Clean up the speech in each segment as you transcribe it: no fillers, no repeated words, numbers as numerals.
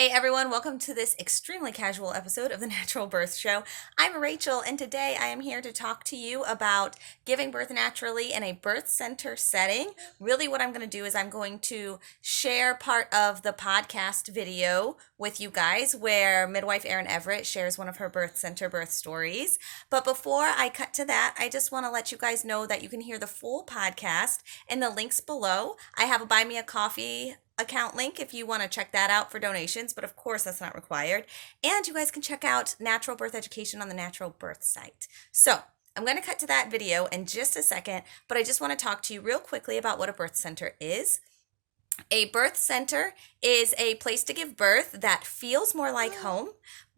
Hey everyone, welcome to this extremely casual episode of the Natural Birth Show. I'm Rachel, and today I am here to talk to you about giving birth naturally in a birth center setting. Really, what I'm going to do is I'm going to share part of the podcast video with you guys where Midwife Erin Everett shares one of her birth center birth stories. But before I cut to that, I just want to let you guys know that you can hear the full podcast in the links below. I have a Buy Me a Coffee account link if you want to check that out for donations, but of course that's not required. And you guys can check out natural birth education on the Natural Birth site. So I'm going to cut to that video in just a second, but I just want to talk to you real quickly about what a birth center is. A birth center is a place to give birth that feels more like home,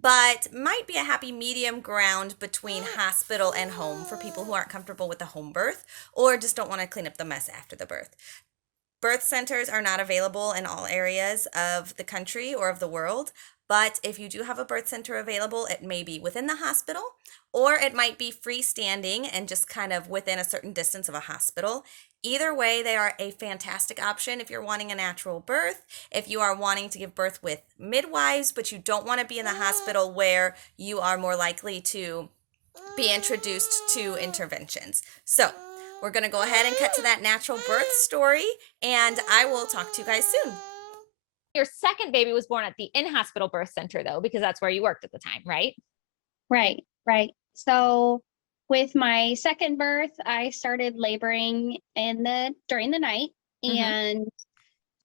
but might be a happy medium ground between hospital and home for people who aren't comfortable with the home birth or just don't want to clean up the mess after the birth. Birth centers are not available in all areas of the country or of the world, but if you do have a birth center available, it may be within the hospital or it might be freestanding and just kind of within a certain distance of a hospital. Either way, they are a fantastic option if you're wanting a natural birth, if you are wanting to give birth with midwives, but you don't want to be in the hospital where you are more likely to be introduced to interventions. So we're going to go ahead and cut to that natural birth story, and I will talk to you guys soon. Your second baby was born at the in-hospital birth center, though, because that's where you worked at the time, right? Right. So with my second birth, I started laboring during the night, and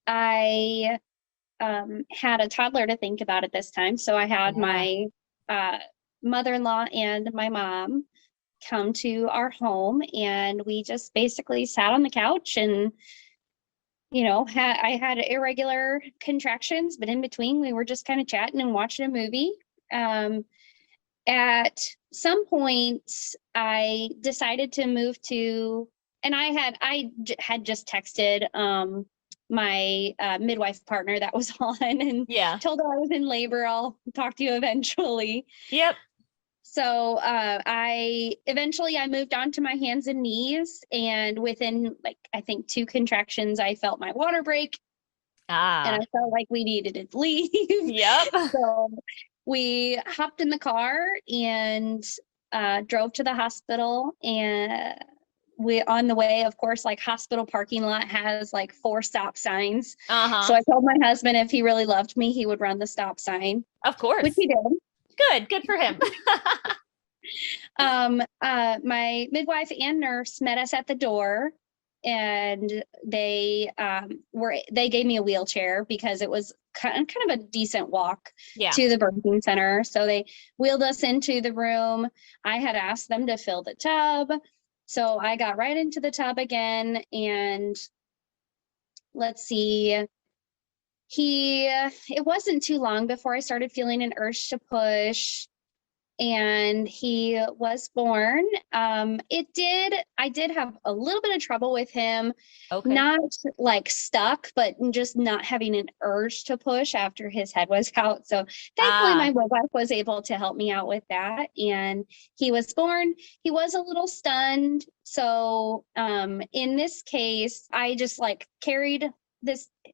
I had a toddler to think about at this time. So I had my mother-in-law and my mom come to our home, and we just basically sat on the couch and I had irregular contractions, but in between we were just kind of chatting and watching a movie. At some point I decided to move to, and I had just texted my midwife partner that was on and told her I was in labor. I'll talk to you eventually. Yep. So I moved on to my hands and knees, and within I think 2 contractions, I felt my water break. And I felt like we needed to leave. Yep. So we hopped in the car and drove to the hospital. And on the way, of course, hospital parking lot has 4 stop signs. So I told my husband if he really loved me, he would run the stop sign. Of course. Which he did. Good for him. My midwife and nurse met us at the door, and they gave me a wheelchair because it was kind of a decent walk to the birthing center. So they wheeled us into the room. I had asked them to fill the tub, so I got right into the tub again. And let's see, it wasn't too long before I started feeling an urge to push, and he was born. I did have a little bit of trouble with him, not stuck, but just not having an urge to push after his head was out. So thankfully my midwife was able to help me out with that, and he was born. He was a little stunned. So in this case, I just carried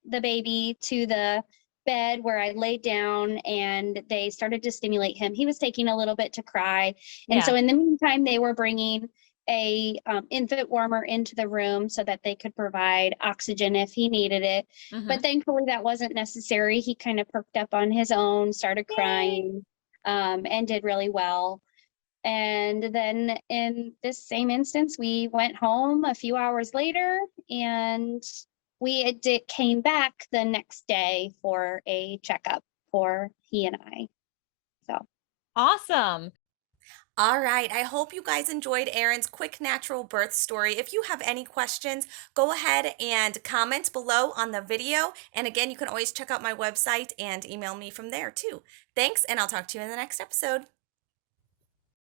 the baby to the bed where I laid down, and they started to stimulate him. He was taking a little bit to cry. And so in the meantime, they were bringing a infant warmer into the room so that they could provide oxygen if he needed it. But thankfully that wasn't necessary. He kind of perked up on his own, started crying, and did really well. And then in this same instance, we went home a few hours later, and we came back the next day for a checkup for he and I. So awesome. All right. I hope you guys enjoyed Erin's quick natural birth story. If you have any questions, go ahead and comment below on the video. And again, you can always check out my website and email me from there too. Thanks, and I'll talk to you in the next episode.